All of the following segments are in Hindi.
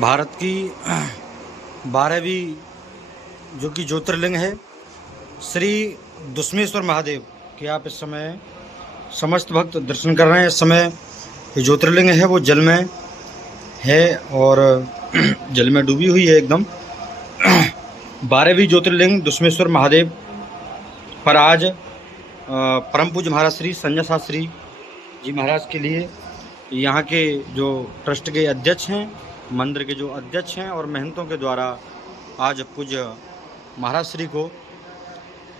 भारत की 12वीं जो कि ज्योतिर्लिंग है श्री दुष्मेश्वर महादेव के आप इस समय समस्त भक्त दर्शन कर रहे हैं। इस समय ये ज्योतिर्लिंग है वो जल में है और जल में डूबी हुई है एकदम। 12वीं ज्योतिर्लिंग दुष्मेश्वर महादेव पर आज परम पूज्य महाराज श्री संजय शास्त्री जी महाराज के लिए यहाँ के जो ट्रस्ट के अध्यक्ष हैं, मंदिर के जो अध्यक्ष हैं और महंतों के द्वारा आज पूज्य महाराज श्री को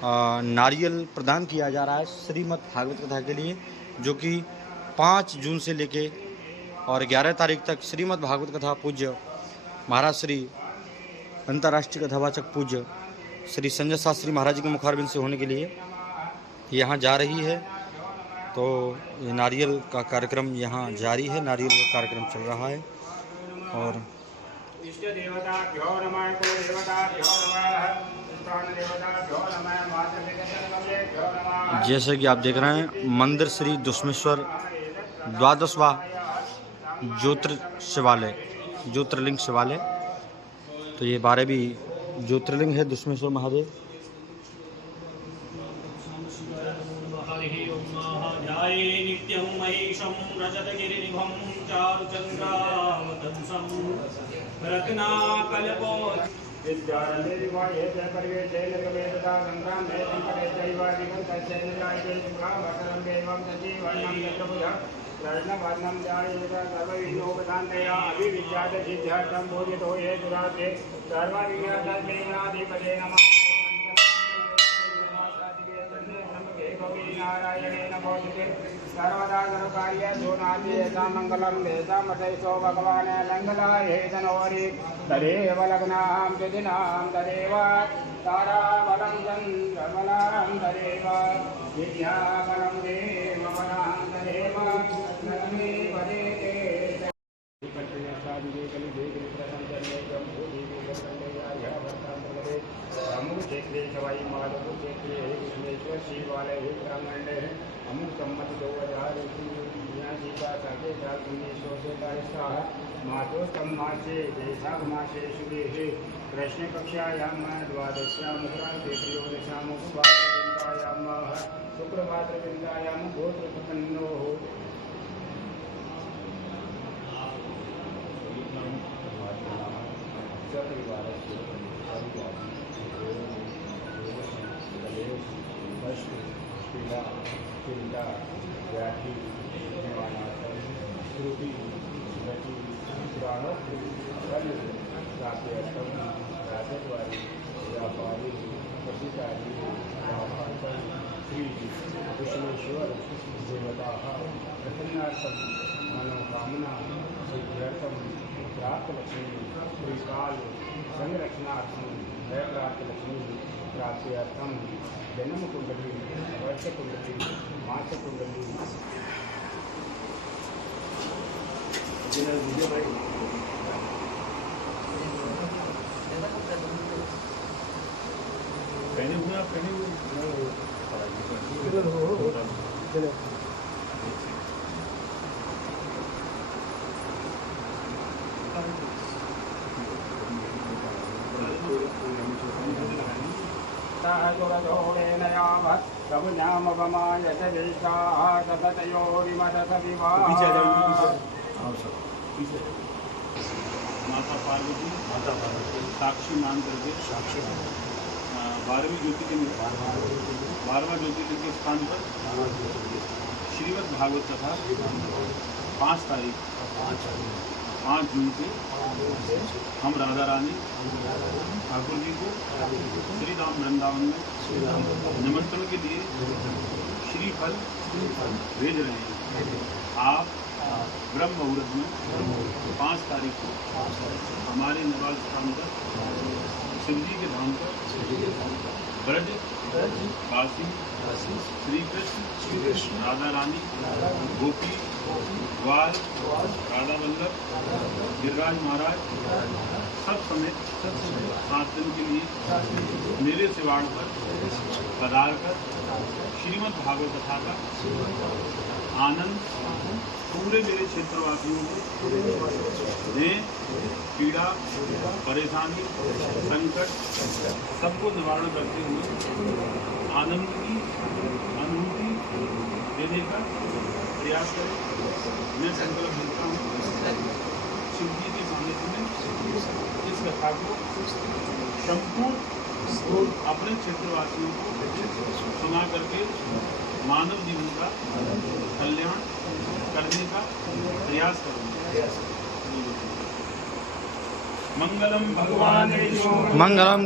नारियल प्रदान किया जा रहा है श्रीमद् भागवत कथा के लिए, जो कि 5 जून से लेके और 11 तारीख तक श्रीमद् भागवत कथा पूज्य महाराज श्री अंतर्राष्ट्रीय कथावाचक पूज्य श्री संजय शास्त्री महाराज जी के मुखारबिंद से होने के लिए यहाँ जा रही है। तो ये नारियल का कार्यक्रम यहाँ जारी है, नारियल का कार्यक्रम चल रहा है। और जैसे कि आप देख रहे हैं मंदिर श्री दुष्मेश्वर 12वां ज्योतिर्लिंग शिवालय। तो ये 12वीं ज्योतिर्लिंग है दुष्मेश्वर महादेव। नित्यं महेशं रजतगिरिनिभं चारुचन्द्रावतंसं रत्नाकल्पो सर्वदा सर्वकार्य सोनाति ऐसा मंगलम देशा मठैसो भगवान लंगलाये जनवरी तदेव लग्नां दिनां तदेव ताराबलं चन्द्रबलं तदेव विद्याबलं देवबलं तदेव नमे वदेते शिवालय अमुक सम्मत 2089 का साढ़े 4 मातोत्तम मासे वैशाख मासे शुभे कृष्ण कक्षायां द्वादश्यां त्रयोदशामुपवादवृन्दायां शुक्रवाद्रवृन्दायां गोत्रप्रपन्नोः चिंता व्याधि निवारणार्थम श्रुति स्मृति पुराणोक्ति फल प्राप्त्यर्थम राजद्वारी व्यापारी पतिकारी व्यापार श्री विष्णुश्वर देवता प्रसन्नार्थम मनोकामना सिद्ध्यर्थम प्राप्त लक्ष्मी त्रिकाल संरक्षणार्थम भय प्राप्त लक्ष्मी प्राप्त्यर्थम जन्म कुंडली वर्ष कुंडली मास कुंडली माता पार्वती साक्षी मान करके 12वीं ज्योति के 12वां ज्योतिर्लिंग के स्थान पर श्रीमद् भागवत कथा 5 तारीख 5 जून से हम राधा रानी ठाकुर जी को श्री राम वृंदावन में निमंत्रण के लिए श्रीफल भेज रहे हैं। आप ब्रह्म मुहूर्त में 5 तारीख को हमारे निवास स्थान पर शिव जी के धाम पर ब्रज काशी श्री कृष्ण राधा रानी गोपी ग्वाल राधा वल्लभ गिरिराज महाराज सब समेत 7 दिन के लिए मेरे सिवाड़ पर पधार कर श्रीमद् भागवत कथा का आनंद पूरे मेरे क्षेत्रवासियों को दें। पीड़ा परेशानी संकट सबको निवारण करते हुए आनंद की अनुभूति देने का प्रयास करें। मैं संकल्प करता हूँ शिव जी के सानिध्य में इस कथा को संपूर्ण अपने क्षेत्रवासियों को सुना करके मानव जीवन का कल्याण करने का प्रयास करूँगा। मंगलम भगवान मंगलम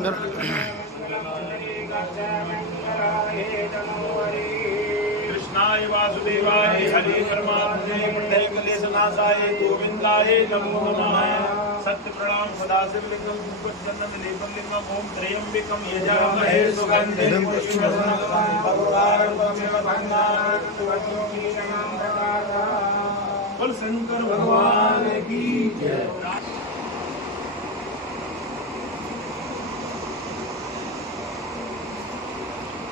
कृष्णाय वासुदेवाय हरे परमात्मे प्रणय क्लेशनाशाय गोविंदाय नमो नमः। सत्य प्रणाम सदाशिव लिंगम भूपचंदन लेपन लिंगम ओम त्रयंबकम यजामहे सुगंधिं पुष्टिवर्धनम् बोल शंकर भगवान की जय।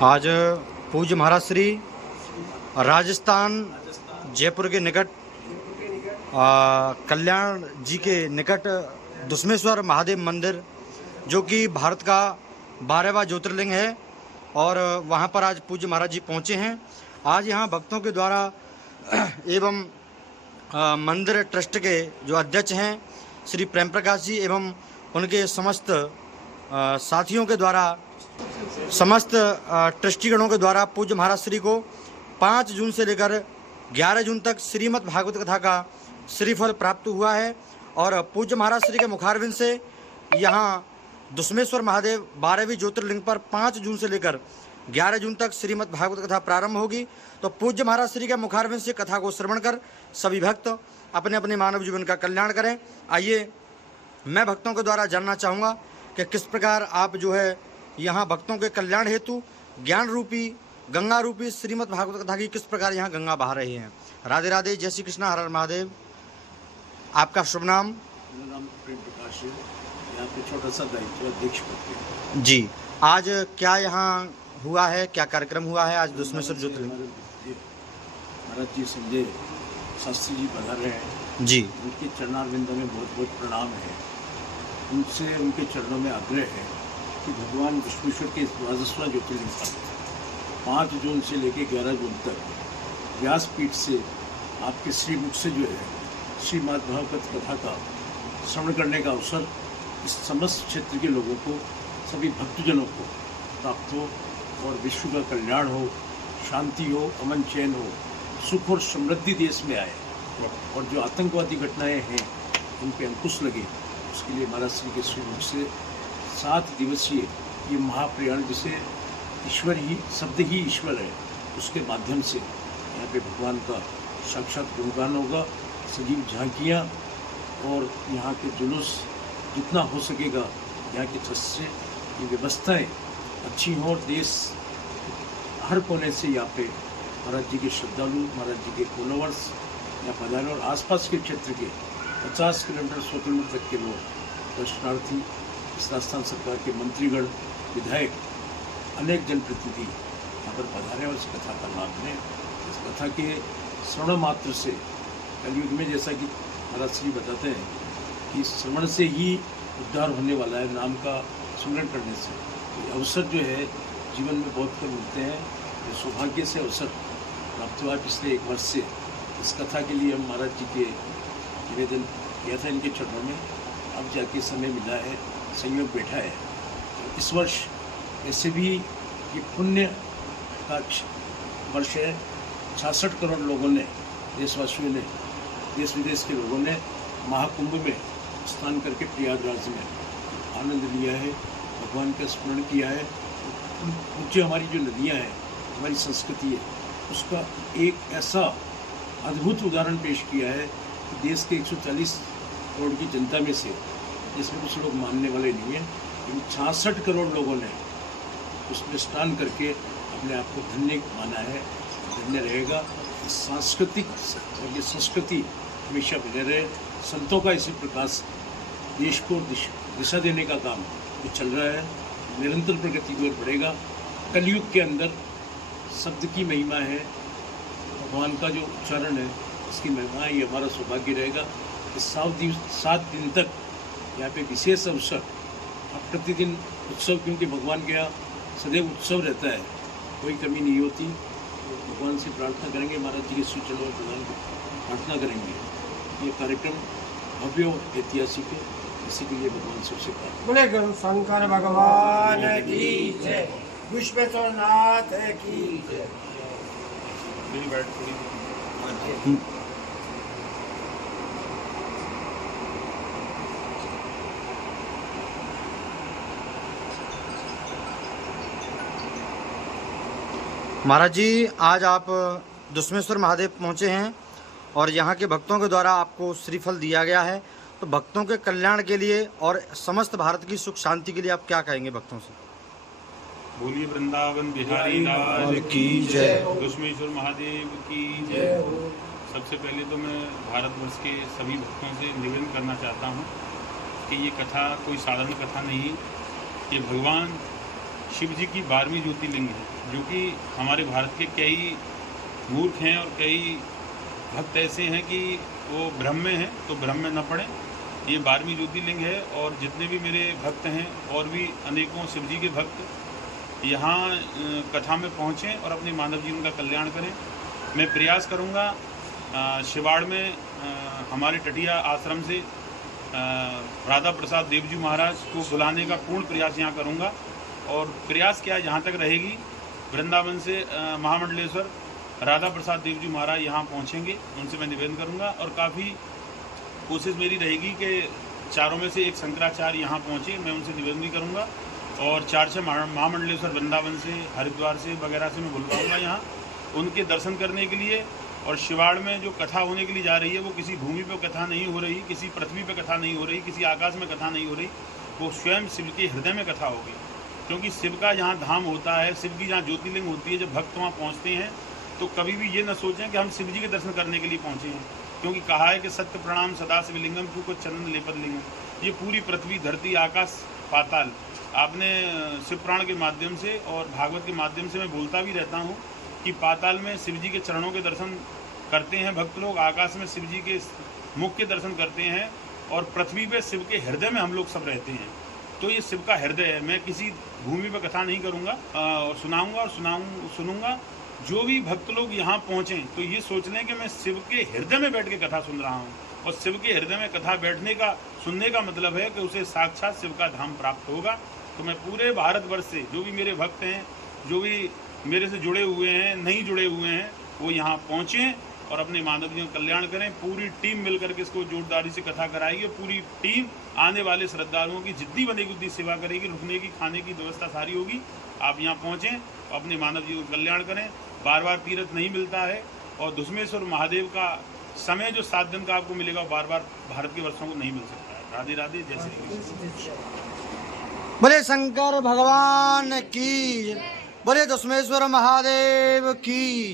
आज पूज्य महाराज श्री राजस्थान जयपुर के निकट कल्याण जी के निकट दुस्मेश्वर महादेव मंदिर, जो कि भारत का 12वां ज्योतिर्लिंग है, और वहां पर आज पूज्य महाराज जी पहुंचे हैं। आज यहां भक्तों के द्वारा एवं मंदिर ट्रस्ट के जो अध्यक्ष हैं श्री प्रेम प्रकाश जी एवं उनके समस्त साथियों के द्वारा, समस्त ट्रस्टीगणों के द्वारा पूज्य महाराज श्री को 5 जून से लेकर 11 जून तक श्रीमद् भागवत कथा का श्रीफल प्राप्त हुआ है। और पूज्य महाराज श्री के मुखारविंद से यहाँ दुस्मेश्वर महादेव 12वीं ज्योतिर्लिंग पर 5 जून से लेकर 11 जून तक श्रीमद् भागवत कथा प्रारंभ होगी। तो पूज्य महाराज श्री के मुखारविंद से कथा को श्रवण कर सभी भक्त अपने अपने मानव जीवन का कल्याण करें। आइए मैं भक्तों के द्वारा जानना चाहूँगा कि किस प्रकार आप जो है यहाँ भक्तों के कल्याण हेतु ज्ञान रूपी गंगा रूपी श्रीमद् भागवत कथा की किस प्रकार यहाँ गंगा बहा रही हैं। राधे राधे, जय श्री कृष्णा, हर हर महादेव। आपका शुभ नाम? मेरा नाम प्रेम प्रकाश है, यहाँ पे छोटा सा दायित्व अध्यक्ष पद पे जी। आज क्या यहाँ हुआ है, क्या कार्यक्रम हुआ है आज दुस्मेश्वर ज्योतिर्लिंग? महाराज जी संजय शास्त्री जी पधार रहे हैं जी। उनके चरणारविंदों में बहुत बहुत प्रणाम है। उनसे उनके चरणों में आग्रह है कि भगवान विष्णुश्वर के 12वां ज्योतिर्लिंग पर 5 जून से लेकर 11 जून तक व्यासपीठ से आपके श्रीमुख से जो है श्रीमद् भागवत कथा का श्रवण करने का अवसर इस समस्त क्षेत्र के लोगों को, सभी भक्तजनों को प्राप्त हो और विश्व का कल्याण हो, शांति हो, अमन चैन हो, सुख और समृद्धि देश में आए और जो आतंकवादी घटनाएं हैं उन पे अंकुश लगे, उसके लिए महाराज श्री के श्रीमुख से 7 दिवसीय ये महाप्रयाण, जिसे ईश्वर ही शब्द ही ईश्वर है, उसके माध्यम से यहाँ पे भगवान का साक्षात गुणगान होगा, सजीव झांकियाँ और यहाँ के जुलूस जितना हो सकेगा यहाँ के ट्रस्ट से ये व्यवस्थाएं अच्छी हों और देश हर कोने से यहाँ पे महाराज जी के श्रद्धालु, महाराज जी के फॉलोवर्स यहाँ पधारे और आसपास के क्षेत्र के 50 किलोमीटर स्वतंत्र तक के लोग दर्शनार्थी, इस राजस्थान सरकार के मंत्रीगण, विधायक, अनेक जनप्रतिनिधि यहाँ पर पधारे और इस कथा का लाभ लें। इस कथा के श्रवण मात्र से कलयुग में, जैसा कि महाराज श्री बताते हैं कि श्रवण से ही उद्धार होने वाला है, नाम का स्मरण करने से। ये अवसर जो है जीवन में बहुत कम मिलते हैं। ये सौभाग्य से अवसर प्राप्त हुआ। पिछले 1 वर्ष से इस कथा के लिए हम महाराज जी के निवेदन किया था इनके चरणों में, अब जाके समय मिला है, संयोग बैठा है। तो इस वर्ष ऐसे भी ये पुण्य का वर्ष है 66 करोड़ लोगों ने, देशवासियों ने, देश विदेश के लोगों ने महाकुंभ में स्नान करके प्रयागराज में आनंद लिया है, भगवान का स्मरण किया है। ऊँची हमारी जो नदियाँ हैं, हमारी संस्कृति है, उसका एक ऐसा अद्भुत उदाहरण पेश किया है कि देश के 140 करोड़ की जनता में से, जिसमें कुछ लोग मानने वाले नहीं हैं, इन 66 करोड़ लोगों ने उसमें स्नान करके अपने आप को धन्य माना है, धन्य रहेगा। सांस्कृतिक और ये संस्कृति हमेशा बने रहे। संतों का इसी प्रकाश देश को दिशा देने का काम जो चल रहा है, निरंतर प्रगति की ओर बढ़ेगा। कलयुग के अंदर शब्द की महिमा है, भगवान का जो उच्चारण है इसकी महिमा है, ये हमारा सौभाग्य रहेगा। इस 7 दिन तक यहाँ पे विशेष अवसर, अब प्रतिदिन उत्सव, क्योंकि भगवान के यहाँ सदैव उत्सव रहता है, कोई कमी नहीं होती। तो भगवान से प्रार्थना करेंगे, महाराज जी के श्री चरणों में प्रदान प्रार्थना करेंगे। ये कार्यक्रम भव्य और ऐतिहासिक है, इसी के लिए भगवान से उसे प्रार्थना। बोले गुरु शंकर भगवान की जय, विश्वेश्वर नाथ की जय। मेरी बैठ थोड़ी महाराज जी, आज आप दुश्मेश्वर महादेव पहुँचे हैं और यहाँ के भक्तों के द्वारा आपको श्रीफल दिया गया है, तो भक्तों के कल्याण के लिए और समस्त भारत की सुख शांति के लिए आप क्या कहेंगे भक्तों से? बोलिए वृंदावन बिहारी लाल की जय। दुश्मेश्वर महादेव की जय। सबसे पहले तो मैं भारतवर्ष के सभी भक्तों से निवेदन करना चाहता हूँ कि ये कथा कोई साधारण कथा नहीं, ये भगवान शिव जी की 12वीं ज्योतिर्लिंग है, जो कि हमारे भारत के कई मूर्ख हैं और कई भक्त ऐसे हैं कि वो भ्रम में हैं, तो भ्रम में न पड़े। ये 12वीं ज्योतिर्लिंग है और जितने भी मेरे भक्त हैं और भी अनेकों शिव जी के भक्त यहाँ कथा में पहुँचें और अपने मानव जीवन का कल्याण करें। मैं प्रयास करूँगा शिवाड़ में हमारे टटिया आश्रम से राधा प्रसाद देव जी महाराज को बुलाने का पूर्ण प्रयास यहाँ करूँगा। और प्रयास क्या जहाँ तक रहेगी, वृंदावन से महामंडलेश्वर राधा प्रसाद देव जी महाराज यहाँ पहुँचेंगे, उनसे मैं निवेदन करूँगा। और काफ़ी कोशिश मेरी रहेगी कि चारों में से एक शंकराचार्य यहाँ पहुँचे, मैं उनसे निवेदन भी करूँगा। और 4 महामंडलेश्वर वृंदावन से, हरिद्वार से वगैरह से मैं बुलवाऊँगा यहाँ उनके दर्शन करने के लिए। और शिवाड़ में जो कथा होने के लिए जा रही है, वो किसी भूमि पर कथा नहीं हो रही, किसी पृथ्वी पर कथा नहीं हो रही, किसी आकाश में कथा नहीं हो रही, वो स्वयं शिव के हृदय में कथा होगी। क्योंकि शिव का जहाँ धाम होता है, शिव की जहाँ ज्योतिर्लिंग होती है, जब भक्त वहाँ पहुँचते हैं तो कभी भी ये न सोचें कि हम शिव जी के दर्शन करने के लिए पहुँचे हैं, क्योंकि कहा है कि सत्य प्रणाम सदा शिवलिंगम को चंदन लेपत लिंगम। ये पूरी पृथ्वी, धरती, आकाश, पाताल, आपने शिव पुराण के माध्यम से और भागवत के माध्यम से मैं बोलता भी रहता हूँ कि पाताल में शिव जी के चरणों के दर्शन करते हैं भक्त लोग, आकाश में शिव जी के मुख के दर्शन करते हैं, और पृथ्वी पे शिव के हृदय में हम लोग सब रहते हैं। तो ये शिव का हृदय है। मैं किसी भूमि पर कथा नहीं करूँगा और सुनाऊँगा और सुनूंगा। जो भी भक्त लोग यहाँ पहुँचें तो ये सोच लें कि मैं शिव के हृदय में बैठ के कथा सुन रहा हूँ, और शिव के हृदय में कथा बैठने का, सुनने का मतलब है कि उसे साक्षात शिव का धाम प्राप्त होगा। तो मैं पूरे भारतवर्ष से जो भी मेरे भक्त हैं, जो भी मेरे से जुड़े हुए हैं, नहीं जुड़े हुए हैं, वो यहाँ पहुँचें और अपने मानव जीवन कल्याण करें। पूरी टीम मिलकर के इसको जोरदारी से कथा कराएगी, और पूरी टीम आने वाले श्रद्धालुओं की जितनी बनेगी उतनी सेवा करेगी, रुकने की, खाने की व्यवस्था सारी होगी। आप यहाँ पहुँचें और अपने मानव जीवन कल्याण करें। बार बार तीर्थ नहीं मिलता है, और दुश्मेश्वर महादेव का समय जो 7 दिन का आपको मिलेगा, बार बार भारत के वर्षों को नहीं मिल सकता है। राधे राधे, जय श्री कृष्ण। बोले शंकर भगवान की, बोले दुश्मेश्वर महादेव की।